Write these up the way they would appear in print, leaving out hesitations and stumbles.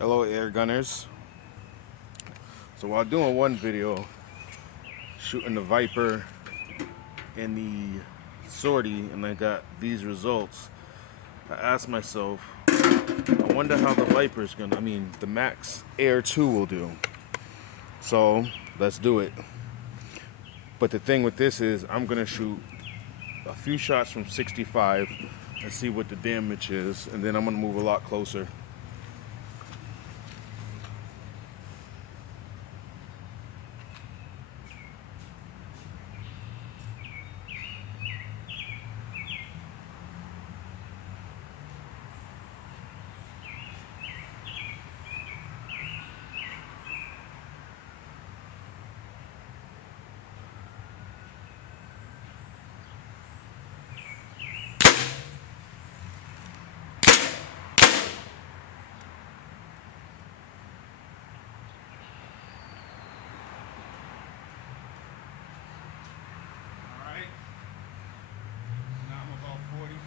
Hello air gunners. So while doing one video, shooting the Viper and the sortie, and I got these results, I asked myself, I wonder how the Viper's gonna, the Max Air 2 will do. So let's do it. But the thing with this is I'm gonna shoot a few shots from 65 and see what the damage is, and then I'm gonna move a lot closer. Alright, now I'm about 40 feet.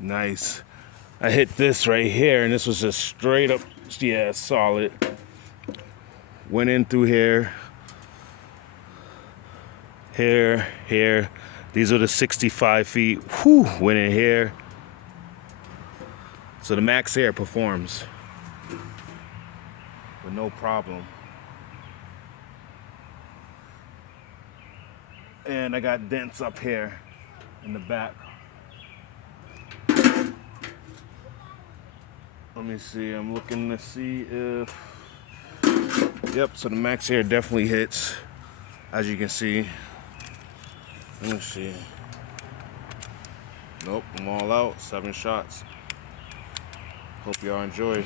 Nice. I hit this right here, and this was just straight up, yeah, solid. Went in through here, here. These are the 65 feet. Whew, went in here. So the Max Air performs with no problem. And I got dents up here in the back. Let me see, I'm looking to see if, yep, so the Max Air definitely hits, as you can see. Let me see. Nope, I'm all out, 7 shots. Hope y'all enjoy.